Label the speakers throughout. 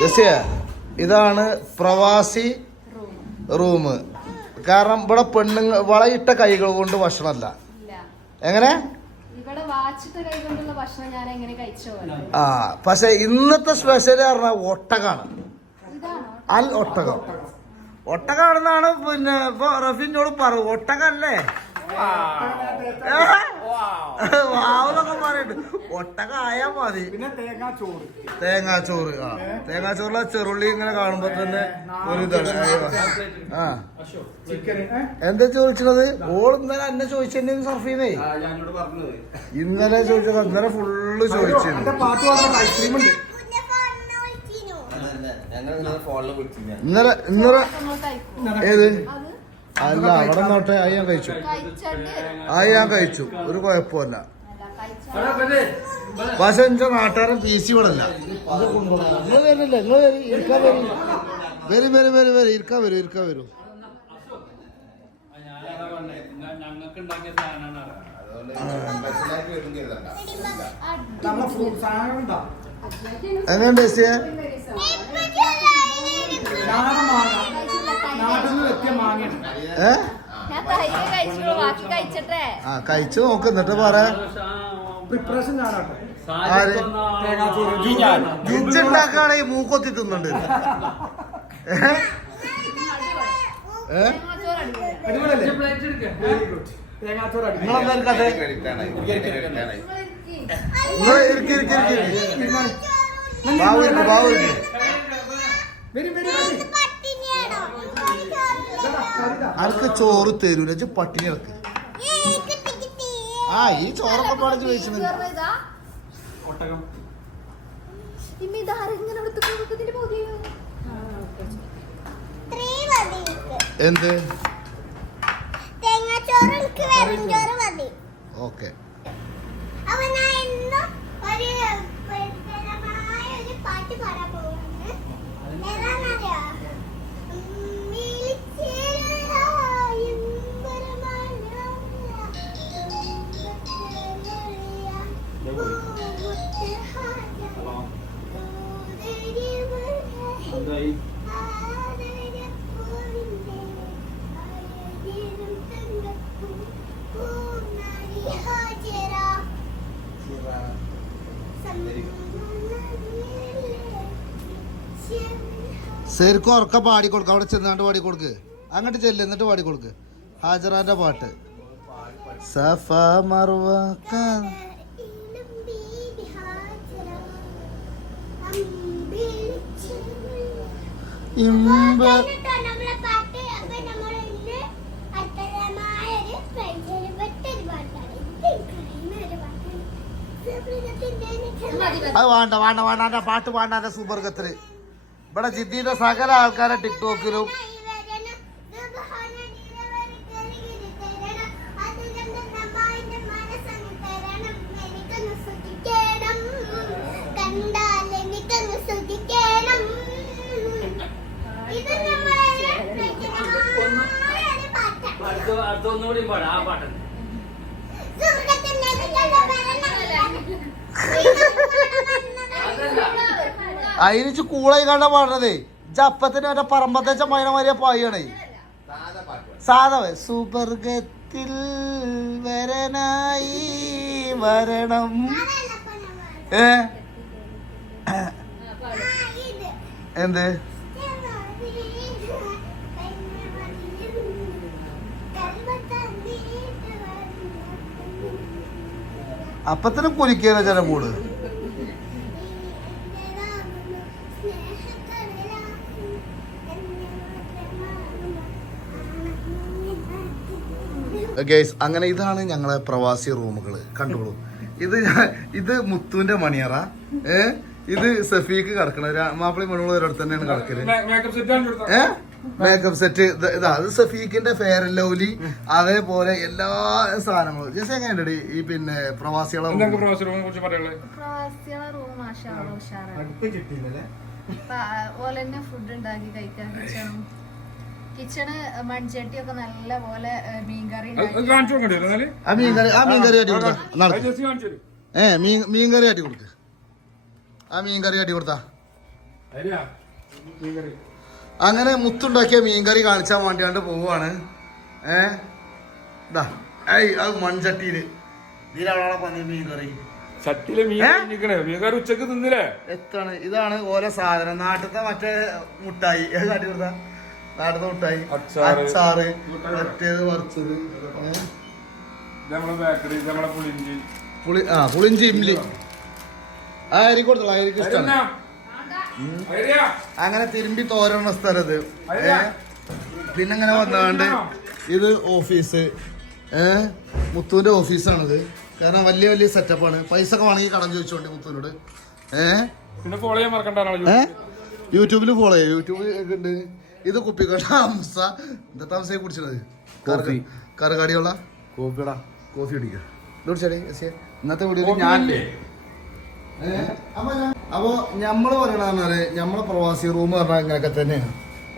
Speaker 1: ജസ്റ്റിയ ഇതാണ് പ്രവാസി റൂം. കാരണം ഇവിടെ പെണ്ണുങ്ങൾ വളയിട്ട കൈകൾ കൊണ്ട് ഭക്ഷണമല്ല. എങ്ങനെ? ആ പക്ഷെ ഇന്നത്തെ സ്പെഷ്യൽ പറഞ്ഞ ഒട്ടകാണ്. അൽ ഒട്ടകം. ഒട്ടകാണെന്നാണ് പിന്നെ ഇപ്പൊ റഫീനോട് പറ ഒട്ടകല്ലേ? വാവെന്നൊക്കെ പറയുന്നുണ്ട് ഒട്ടക ആയാ മതി.
Speaker 2: പിന്നെ തേങ്ങാ ചോറ്.
Speaker 1: തേങ്ങാച്ചോറ് ആ. തേങ്ങാച്ചോറിലെ ചെറുള്ളി ഇങ്ങനെ കാണുമ്പോ തന്നെ ഒരു ഇതാണ്. ആ. എന്താ ചോദിച്ചത്? ഓൾ ഇന്നലെ എന്നെ ചോദിച്ചെന്നെ സർഫ് ചെയ്യുന്നേ. ഇന്നലെ ചോദിച്ചത് ഇന്നലെ ഫുള്ള്
Speaker 2: ചോദിച്ചു ഐസ്ക്രീം ഉണ്ട്.
Speaker 1: ഇന്നലെ ഇന്നലെ ഏത്? അല്ല അവിടെ നോട്ടെ അത് ഞാൻ കഴിച്ചു.
Speaker 3: ആയി
Speaker 1: അത് ഞാൻ കഴിച്ചു. ഒരു കുഴപ്പമില്ല പക്ഷെ എന്റെ നാട്ടുകാരൻ പി സി ഇവിടല്ല നിങ്ങൾ വരില്ല നിങ്ങൾ വരി ഇരിക്കാൻ വരി. വരും വരും വരും വരും ഇരിക്കാൻ വരും ഇരിക്കാൻ വരും.
Speaker 4: ഞങ്ങൾക്ക്
Speaker 1: ഏ? ആ കഴിച്ചു നോക്ക് എന്നിട്ട് പറ.
Speaker 2: പ്രിപ്പറേഷൻ
Speaker 1: ഈ മൂക്കൊത്തി തിന്നുണ്ട്. ബാബു ഇരിക്ക് ബാബു
Speaker 2: വെരി വെരി.
Speaker 1: അനക്ക് ചോറ് തരൂല. പട്ടിണി കിടക്ക്. ആ ഈ ചോറൊക്കെ പാടിച്ച് ചോദിച്ചത് എന്ത്?
Speaker 5: ഇതാ
Speaker 2: എന്തായി?
Speaker 1: ശരിക്കും ഉറക്ക പാടി കൊടുക്ക അവിടെ ചെന്നാണ്ട് പാടി കൊടുക്ക് അങ്ങോട്ട് ചെല്ല് എന്നിട്ട് പാടി കൊടുക്ക് ഹാജറാന്റെ പാട്ട്. സഫ മറുവ ക- ഇമ്പ
Speaker 5: നമ്മളെ പാട്ട് അപ്പൊ നമ്മൾ ഇന്ന് അത്തരമായ ഒരു ഫ്രണ്ട്സിനെ പറ്റൊരു പാട്ടാണ് ഇത് കഴിയുന്ന ഒരു പാട്ടാണ് സുഹൃത്തിന്റെ
Speaker 1: അത് വേണ്ട വേണ്ട വേണ്ട പാട്ട് വേണ്ട സൂപ്പർ സൂപ്പർഗത്തിൽ ഇവിടെ ജിദ്ദീന്റെ സകല ആൾക്കാരെ ടിക്ടോക്കിലും
Speaker 4: ഒന്നുകൂടി പാടാ ആ പാട്ട്
Speaker 1: അതിനിച്ച് കൂളായി കണ്ട പാടണതേ. ജപ്പത്തിന് മറ്റേ പറമ്പത്തെ മൈനമാരിയ പായാണ്. സാധവ സുബർഗത്തിൽ വരനായി വരണം. ഏ? എന്ത്? അപ്പത്തിനും കുലിക്കുന്ന ചില മൂട് ഗേസ് അങ്ങനെ ഇതാണ് ഞങ്ങളെ പ്രവാസി റൂമുകൾ കണ്ടോളൂ ഇത് ഇത് മുത്തുവിന്റെ മണിയറ. ഏ? ഇത് സഫീക്ക് കിടക്കണ. മാപ്പിളി മണികളും ഒരിടത്ത് തന്നെയാണ് കിടക്കൽ.
Speaker 2: മേക്കപ്പ്
Speaker 1: മേക്കപ്പ് സെറ്റ് ഇതാ അത് സഫീഖിന്റെ ഫെയർ ലൗലി അതേപോലെ എല്ലാ സാധനങ്ങളും. ജസ്റ്റ് എങ്ങനെയുണ്ട് ഈ പിന്നെ പ്രവാസികളെ
Speaker 3: റൂം ഫുഡ് ഉണ്ടാക്കി കഴിക്കാൻ കിച്ചണ്. മൺചട്ടി ഒക്കെ നല്ല പോലെ മീൻകറി
Speaker 1: ആ മീൻകറി ആ മീൻകറി ആട്ടി കൊടുക്ക. മീൻ ആ മീൻകറി ആട്ടി കൊടുത്താ. മീൻകറി. അങ്ങനെ മുത്തുണ്ടാക്കിയ മീൻകറി കാണിച്ചാൻ വേണ്ടിയാണ്ട് പോവാണ് ഏ? ഇതാ ഏയ് അത് മൺചട്ടിയിൽ. ഇതിലവിടെ പന്നി മീൻകറി?
Speaker 2: ചട്ടിയിൽ മീൻ മീൻകാർ ഉച്ചയ്ക്ക് തിന്നില്ലേ?
Speaker 1: എത്താണ്? ഇതാണ് ഓരോ സാധനം. നാട്ടിലത്തെ മറ്റേ മുട്ടായി. ഏത് കാട്ടി കൊടുത്ത? നാട്ടിലത്തെ മുട്ടായി.
Speaker 2: അച്ചാറ്.
Speaker 1: അച്ചാറ്.
Speaker 2: മുട്ടായി.
Speaker 1: മറ്റേത് വറുത്തത്.
Speaker 2: ബേക്കറി പുളിഞ്ചി
Speaker 1: പുളി ആ പുളിഞ്ചി ഇംലി ആ അരി കൊടുത്തോളാം. അരിക്ക് ഇഷ്ടമാണ് അങ്ങനെ തിരുമ്പി തോരണ സ്ഥലത്ത്. ഏ? പിന്നെ ഇങ്ങനെ വന്നാണ്ട് ഇത് ഓഫീസ്. ഏ? മുത്തുവിന്റെ ഓഫീസാണിത്. കാരണം വലിയ വലിയ സെറ്റപ്പാണ് പൈസ ഒക്കെ വേണമെങ്കിൽ കടം ചോദിച്ചോണ്ട് മുത്തുവിനോട്. ഏ?
Speaker 2: പിന്നെ ഫോളോ ചെയ്യാൻ
Speaker 1: മറക്കണ്ട യൂട്യൂബിൽ ഫോളോ ചെയ്യും. യൂട്യൂബിൽ ഉണ്ട് ഇത് കുപ്പിക്കണ്ട അംസ എന്താ താമസ കുടിച്ചത്
Speaker 2: കോഫി.
Speaker 1: കറുകാടിയുള്ള?
Speaker 2: കോഫിയുടെ.
Speaker 1: കോഫി കുടിക്കുക. കുടിച്ചേ ഇന്നത്തെ വീഡിയോ ഞാൻ ഏ? അപ്പൊ ഞാൻ- അപ്പൊ ഞമ്മൾ പറയണ നമ്മളെ ഞമ്മളെ പ്രവാസി റൂം പറഞ്ഞാൽ ഇങ്ങനെയൊക്കെ തന്നെയാണ്.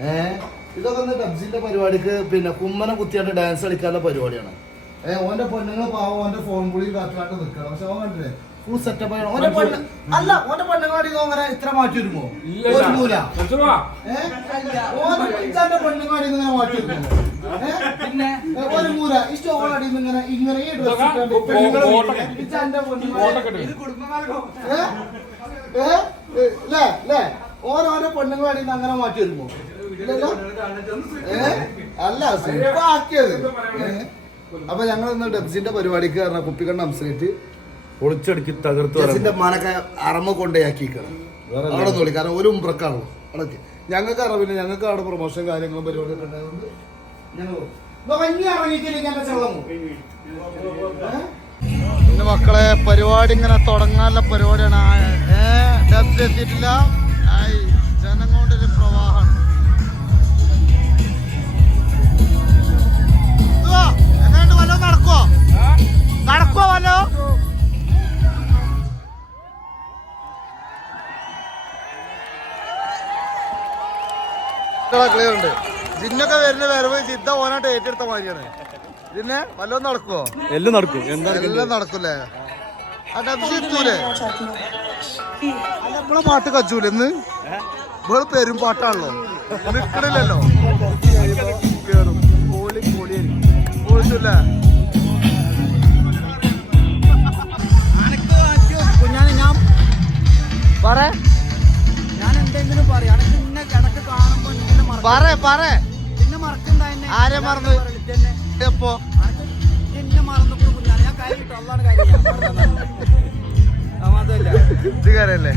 Speaker 1: ഏഹ് ഇതൊക്കെ ഒന്ന് ഡബ്സിന്റെ പരിപാടിക്ക് പിന്നെ കുമ്മന കുത്തിയായിട്ട് ഡാൻസ് കളിക്കാനുള്ള പരിപാടിയാണ്. ഏഹ് ഓന്റെ പെണ്ണുങ്ങൾ പാവം ഓന്റെ ഫോൺ പുളി കാട്ടാണ്ട് നിൽക്കണം പക്ഷെ അവൻ കണ്ടില്ലേ? ഫുൾ സെറ്റപ്പ് ആണ്. ഓന്റെ പെണ്ണ് അല്ല ഓന്റെ പെണ്ണുങ്ങളാടി അങ്ങനെ ഇത്ര മാറ്റി വരുമോ ഒരു മൂല ഏഹ് പെണ്ണുങ്ങളാടി ഇങ്ങനെ മാറ്റി വരുമോ പിന്നെ ഏ, ഒരു മൂല ഇഷ്ടം ഓളടി ഇങ്ങനെ ഇങ്ങനെ ഈ ഡ്രസ് പെണ്ണുങ്ങളെ
Speaker 2: ഓട്ടൊക്കെ.
Speaker 1: ഓരോരോ പെണ്ണുങ്ങൾ അങ്ങനെ മാറ്റി വരുമോ? അല്ല സൂപ്പാക്കിയത് അപ്പൊ ഞങ്ങൾ ഇന്ന് ഡെബ്സിന്റെ പരിപാടിക്ക് കാരണം കുപ്പിക്കണ്ട അംസരിച്ച്
Speaker 2: ഒളിച്ചടുക്കി തകർത്തു
Speaker 1: ഡെബ്സിന്റെ മാനൊക്കെ അറമ കൊണ്ടേയാക്കിക്കണം അവിടെ നോളി കാരണം ഒരു ഉംബ്രക്കാണല്ലോ. അവിടെ ഞങ്ങൾക്ക് അറിവില്ല. ഞങ്ങൾക്ക് അവിടെ പ്രൊമോഷൻ കാര്യങ്ങളും പരിപാടി ഉണ്ടായതുകൊണ്ട്. ഞങ്ങൾ ഇറങ്ങിക്കില്ലെങ്കിൽ എന്റെ ചെള്ളമോ പിന്നെ മക്കളെ പരിപാടി ഇങ്ങനെ തുടങ്ങാനുള്ള പരിപാടിയാണ്. ആ- ഏ ഡബ്സ് എത്തിയിട്ടില്ല. വല്ലോ? നടക്കോ നടക്കോ വല്ലോ? ക്ലിയർ ഉണ്ട്. ജിന്നൊക്കെ വരുന്ന വരവ് ജിദ്ദ ഓനായിട്ട് ഏറ്റെടുത്ത മാതിരിയാണ്. ഇതിനെ വല്ലതും നടക്കുവോ?
Speaker 2: എല്ലാം നടക്കും. എന്താ
Speaker 1: എല്ലാം നടക്കൂലേ? ആ ഡബ്സി എത്തൂലേ? അല്ല നമ്മളെ പാട്ട് കച്ചൂല ഇന്ന്? ഇവിടെ പെരും പാട്ടാണല്ലോ. നിക്കണില്ലല്ലോ. കേറും കോളിച്ചല്ലേ
Speaker 6: കുഞ്ഞാണ് ഞാൻ പറ. ഞാൻ എന്തെങ്കിലും പറയാം. അനക്ക് ഇന്നെ കിടക്ക് കാണുമ്പോ
Speaker 1: പറ പറ.
Speaker 6: നിന്നെ മറക്കണ്ടായെന്നെ
Speaker 1: ആരെ മറന്ന്? എപ്പോ ഇത് കാര്യല്ലേ?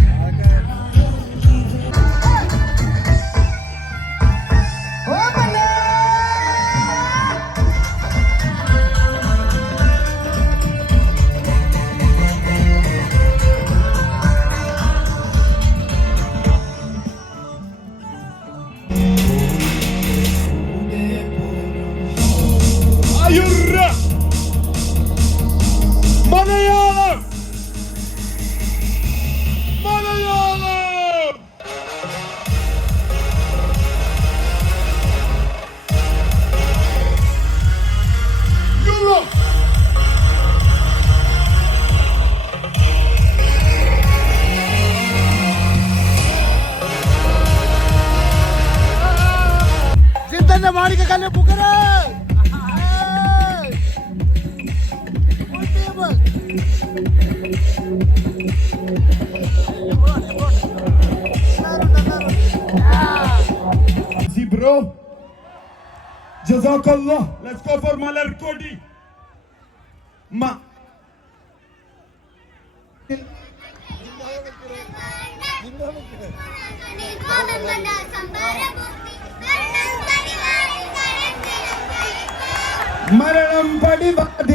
Speaker 2: çabuk. Bro. Jazakallah. Let's go for Malar Kodi. Ma. மரணம் படிவாதே